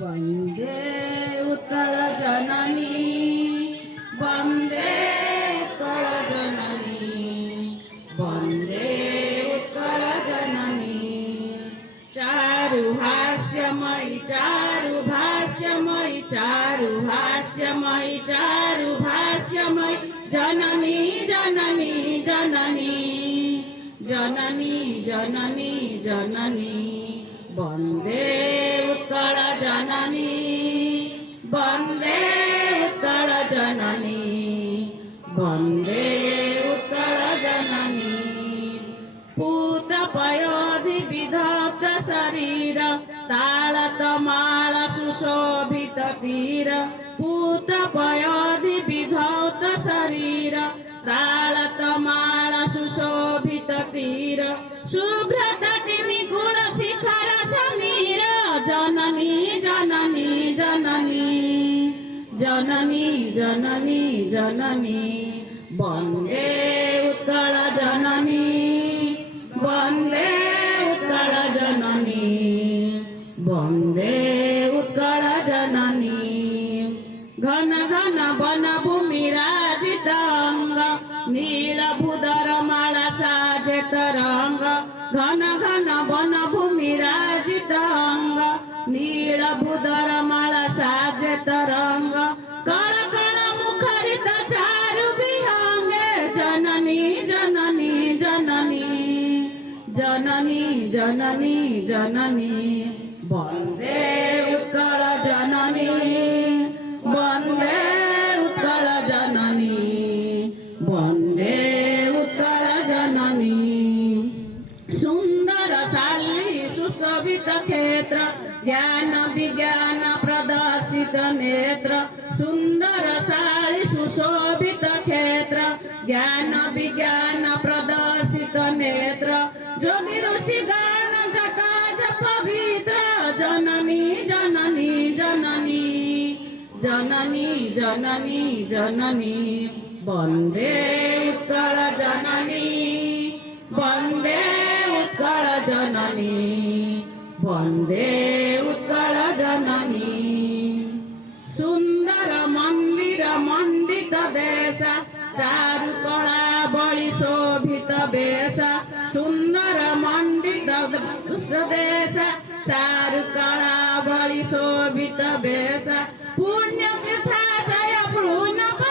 वन्दे उत्कलजननी वन्दे उत्कलजननी वन्दे उत्कलजननी चारुहास्यमयि चारुभाष्यमयि चारुहास्यमयि चारुभाष्यमयि जननी जननी जननी जननी जननी जननी वन्दे उत्कलजननी वन्दे उत्कलजननी वन्दे उत्कलजननी पूतपयोधिविदग्ध शरीर तालतमाल सुशोभित तीर पूतपयोधिविधौत शरीर तालतमाल सुशोभित तीर शुभ्रतटि निगुण शिखर समीर जननी जननी जननी जननी जननी जननी वन्दे उत्कलजननी वन्दे उत्कलजननी वन्दे उत्कलजननी घन घन वन भूमिराजित अंग नीलभूधर माला साजे तरंग घन घन वन भूमिराजित अंग नीलभूधर माला साजे तरंग कण कण मुखरित चारु विहंगे जननी जननी जननी जननी जननी जननी वन्दे उत्कलजननी वन्दे उत्कलजननी वन्दे उत्कलजननी सुन्दर शाली सुशोभित क्षेत्र ज्ञान विज्ञान प्रदर्शित नेत्र सुन्दर शाली सुशोभित क्षेत्र ज्ञान विज्ञान प्रदर्शित नेत्र जोगी ऋषि गण जटा पवित्र जननी जननी जननी जननी जननी जननी वन्दे उत्कलजननी वन्दे उत्कलजननी वन्दे उत्कलजननी सुन्दर मन्दिर मण्डित देश चारुकला बलि शोभित वेश सुन्दर मण्डित देश चारुकला बलि शोभित वेश